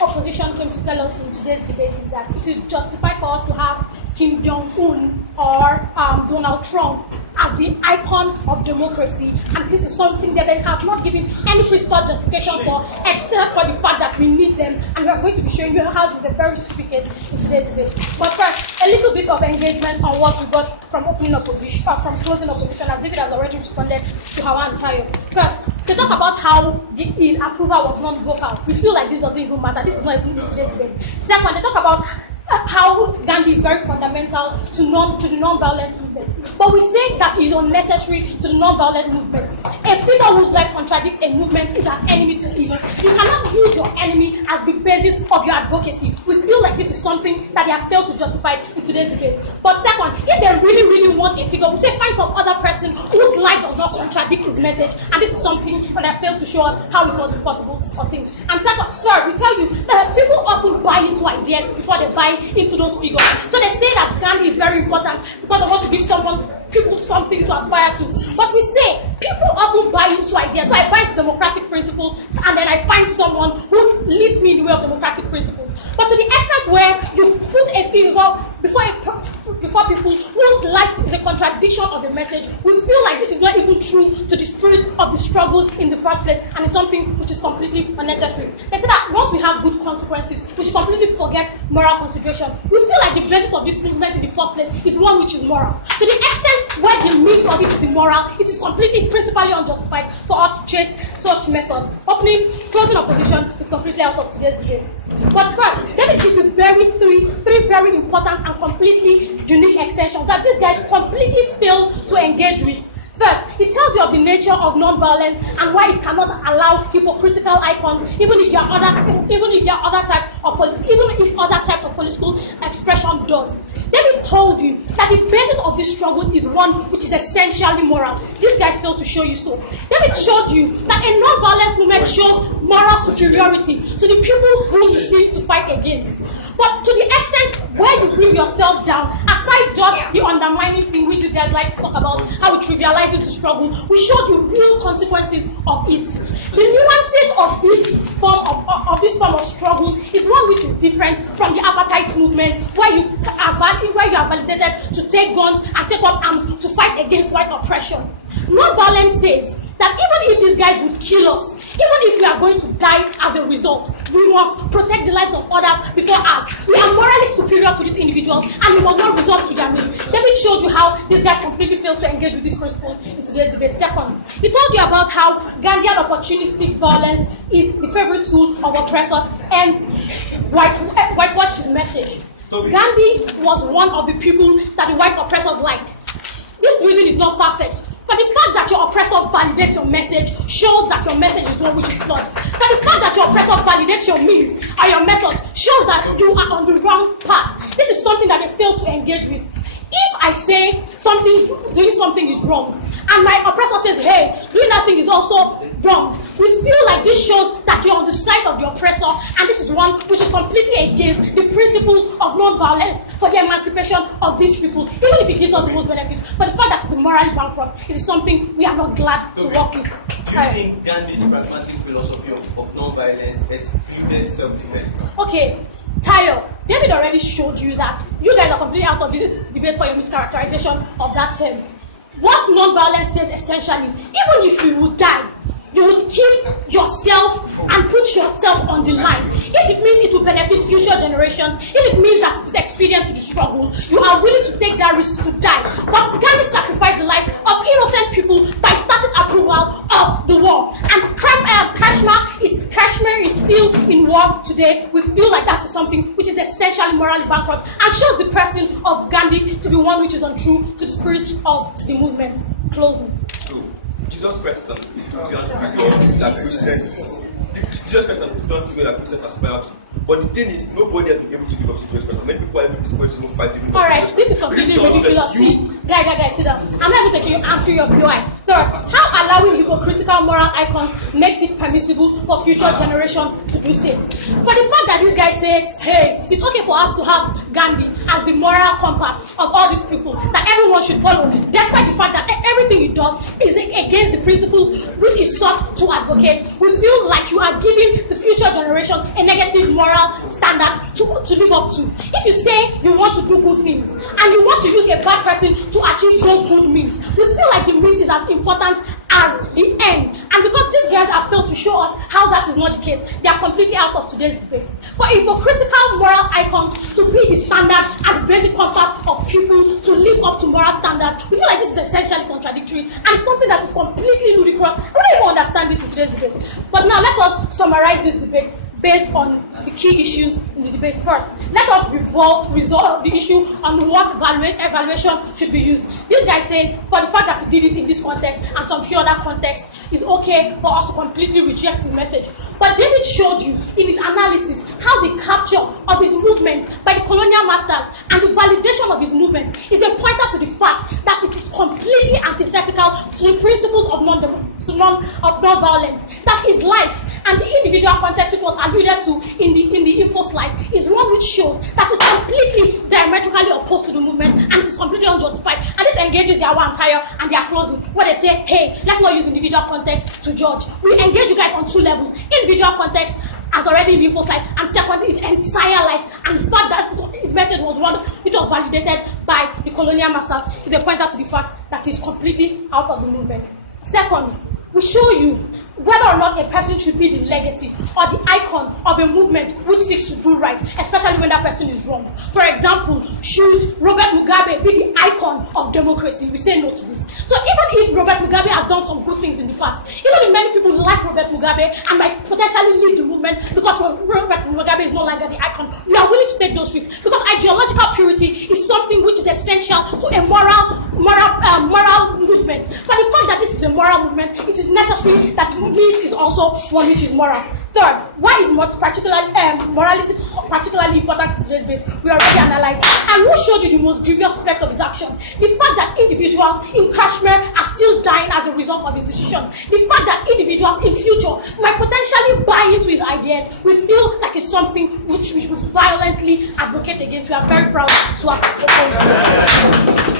opposition came to tell us in today's debate is that it is justified for us to have Kim Jong-un or Donald Trump as the icon of democracy, and this is something that they have not given any principled justification for, except for the fact that we need them, and we are going to be showing you how this is a very stupid case in today's debate. But first, a little bit of engagement on what we got from opening opposition, from closing opposition, as David has already responded to Hawa and Tayo. First, they talk about how his approval was non-vocal. We feel like this doesn't even matter. This is not even in today's debate. Second, they talk about how Gandhi is very fundamental to the non-violence movement. But we say that is unnecessary to the non-violent movement. A figure whose life contradicts a movement is an enemy to it. You cannot use your enemy as the basis of your advocacy. We feel like this is something that they have failed to justify in today's debate. But second, if they really want a figure, we say find some other person whose life does not contradict his message, and this is something that they have failed to show us how it was possible or things. And second, sorry, we tell you that people often buy into ideas before they buy into those figures. So they say that Gandhi is very important because they want to give people something to aspire to. But we say people often buy into ideas. So I buy into democratic principle, and then I find someone who leads me in the way of democratic principles. But to the extent where you put a figure before people whose life is a contradiction of the message, we feel like this is not even true to the spirit of the struggle in the first place, and it's something which is completely unnecessary. They say that once we have good consequences, we should completely forget moral consideration. We feel like the basis of this movement in the first place is one which is moral. To the extent where the mix of it is immoral, it is completely principally unjustified for us to chase such methods. Closing opposition is completely out of today's debate. But first, let me teach you three very important and completely unique extensions that these guys completely fail to engage with. First, it tells you of the nature of non-violence and why it cannot allow hypocritical icons, even if there are other types of political expression does. David told you that the basis of this struggle is one which is essentially moral. These guys fail to show you so. David showed you that a non-violence movement shows moral superiority to the people who you seek to fight against. But to the extent where you bring yourself down, aside just the undermining thing which these guys like to talk about, how it trivializes the struggle, we showed you real consequences of it. The nuances of this form of struggle is one which is different from the apartheid movement, where you are validated to take guns and take up arms to fight against white oppression. Non-violence says that even if these guys would kill us, even if we are going to die as a result, we must protect the lives of others before us. We are morally superior to these individuals, and we must not resort to their means. David showed you how these guys completely failed to engage with this principle in today's debate. Second, he told you about how Gandhian opportunistic violence is the favorite tool of oppressors and whitewash his message. Gandhi was one of the people that the white oppressors liked. This reason is not far-fetched. For the fact that your oppressor validates your message shows that your message is one which is flawed. For the fact that your oppressor validates your means and your methods shows that you are on the wrong path. This is something that they fail to engage with. If I say doing something is wrong, and my oppressor says, hey, doing that thing is also wrong, we feel like this shows that you're on the side of the oppressor, and this is one which is completely against the principles of non-violence for the emancipation of these people, even if it gives us the most benefits. But the fact that it's morally bankrupt is something we are not glad to work with. Do you think Gandhi's pragmatic philosophy of non-violence excluded self-defense? Okay, Tayo, David already showed you that you guys are completely out of this debate for your mischaracterization of that term. What non-violence says essentially is, even if you would die, you would keep yourself and put yourself on the line. If it means it will benefit future generations, if it means that it is expedient to the struggle, you are willing to take that risk to die. But Gandhi sacrificed the life of innocent people by starting approval of the war. And Kashmir is still in war today. We feel like that is something which is essentially morally bankrupt and shows the person of Gandhi to be one which is untrue to the spirit of the movement. Closing. So, Jesus Christ is that Christians. Jesus Christ is not figure that Christians aspire to. But the thing is, nobody has been able to give up to Jesus Christ. Many people are even discouraged to fight him. Alright, this is completely ridiculous. See, guys, sit down. I'm not even taking you answer your POI. Third, how allowing hypocritical moral icons makes it permissible for future generations to do so. For the fact that that this guy said, hey, it's okay for us to have Gandhi as the moral compass of all these people that everyone should follow, despite the fact that everything he does is against the principles which is sought to advocate. We feel like you are giving the future generations a negative moral standard to live up to. If you say you want to do good things and you want to use a bad person to achieve those good means, we feel like the means is as important as the end. And because these guys have failed to show us how that is not the case, they are completely out of today's debate. For hypocritical moral icons to be the standard and the basic compass of people to live up to moral standards, we feel like this is essentially contradictory and something that is completely ludicrous. We don't even understand it in today's debate. But now let us summarize this debate based on the key issues in the debate. First, let us resolve the issue on what evaluation should be used. This guy said, for the fact that he did it in this context and some few other contexts, it's okay for us to completely reject his message. But David showed you in his analysis how the capture of his movement by the colonial masters and the validation of his movement is a pointer to the fact that it is completely antithetical to the principles of non-violence. That is life. And the individual context which was alluded to in the info slide is one which shows that it's completely diametrically opposed to the movement and it is completely unjustified. And this engages their one tire and their closing, where they say, hey, let's not use individual context to judge. We engage you guys on two levels. Individual context, as already in the info slide, and second, his entire life. And the fact that his message was one which was validated by the colonial masters is a pointer to the fact that he's completely out of the movement. Second, we show you whether or not a person should be the legacy or the icon of a movement which seeks to do right, especially when that person is wrong. For example, should Robert Mugabe be the icon of democracy? We say no to this. So even if Robert Mugabe has done some good things in the past, even if many people like Robert Mugabe and might potentially leave the movement because Robert Mugabe is no longer the icon, we are willing to take those risks because ideological purity is something which is essential to a moral movement. But the fact that this is a moral movement, it is necessary that this is also one which is moral. Third, why is moralism particularly important in today's debate? We already analyzed. And who showed you the most grievous effect of his action? The fact that individuals in Kashmir are still dying as a result of his decision. The fact that individuals in future might potentially buy into his ideas. We feel like it's something which we violently advocate against. We are very proud to have proposed.